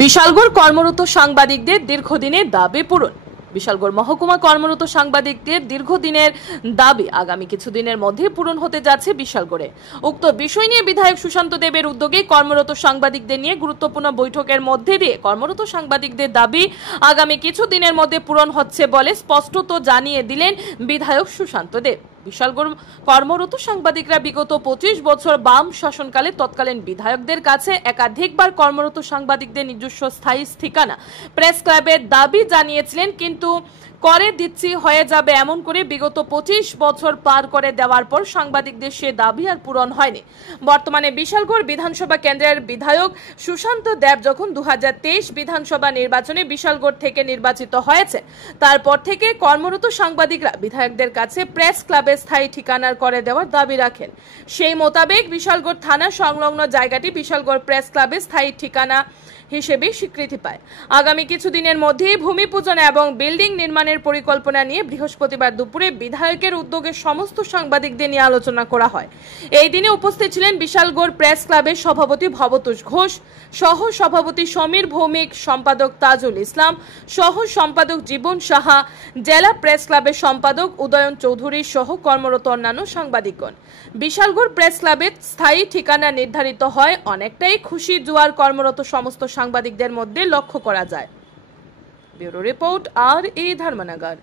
বিশালগড় কর্মরত সাংবাদিকদের দীর্ঘদিনের দাবি পূরণ। বিশালগড় মহকুমা কর্মরত সাংবাদিকদের দীর্ঘদিনের দাবি আগামী কিছুদিনের মধ্যে পূরণ হতে যাচ্ছে বিশালগড়ে। উক্ত বিষয় নিয়ে বিধায়ক সুশান্ত দেবের উদ্যোগে কর্মরত সাংবাদিকদের নিয়ে গুরুত্বপূর্ণ বৈঠকের মধ্যে দিয়ে কর্মরত সাংবাদিকদের দাবি আগামী কিছুদিনের মধ্যে পূরণ হচ্ছে বলে স্পষ্টত জানিয়ে দিলেন বিধায়ক সুশান্ত দেব। বিশালগড় কর্মরত সাংবাদিকরা বিগত 25 বছর বাম শাসনকালে তৎকালীন বিধায়কদের কাছে একাধিকবার কর্মরত সাংবাদিকদের নিজস্ব স্থায়ী ঠিকানা প্রেস ক্লাবের দাবি জানিয়েছিলেন, কিন্তু করে দিচ্ছি হয়ে যাবে এমন করে বিগত 25 বছর পার করে দেওয়ার পর সাংবাদিকদের সে দাবি আর পূরণ হয়নি। বর্তমানে বিশালগড় বিধানসভা কেন্দ্রের বিধায়ক সুশান্ত দেব যখন 2023 বিধানসভা নির্বাচনে বিশালগড় থেকে নির্বাচিত হয়েছে, তারপর থেকে কর্মরত সাংবাদিকরা বিধায়কদের কাছে প্রেস ক্লাবের স্থায়ী ঠিকানার করে দেওয়ার দাবি রাখেন। সেই মোতাবেক বিশালগড় থানা সংলগ্ন জায়গাটি বিশালগড় প্রেস ক্লাবের স্থায়ী ঠিকানা হিসেবে স্বীকৃতি পায়। আগামী কিছুদিনের মধ্যেই ভূমি পূজন এবং বিল্ডিং নির্মাণের পরিকল্পনা নিয়ে বৃহস্পতিবার দুপুরে বিধায়কের উদ্যোগে সমস্ত সাংবাদিকদের নিয়ে আলোচনা করা হয়। এই দিনে উপস্থিত ছিলেন বিশালগড় প্রেস ক্লাবের সভাপতি ভবতোষ ঘোষ, সহ সভাপতি সমীর ভৌমিক, সম্পাদক তাজুল ইসলাম, সহ সম্পাদক জীবন সাহা, জেলা প্রেস ক্লাবের সম্পাদক উদয়ন চৌধুরী সহ কর্মরত অন্যান্য সাংবাদিকগণ। বিশালগড় প্রেস ক্লাবের স্থায়ী ঠিকানা নির্ধারিত হয় অনেকটাই খুশি জোয়ার কর্মরত সমস্ত সাংবাদিকদের মধ্যে লক্ষ্য করা যায়। ব্যুরো রিপোর্ট আর এ ধর্মনগর।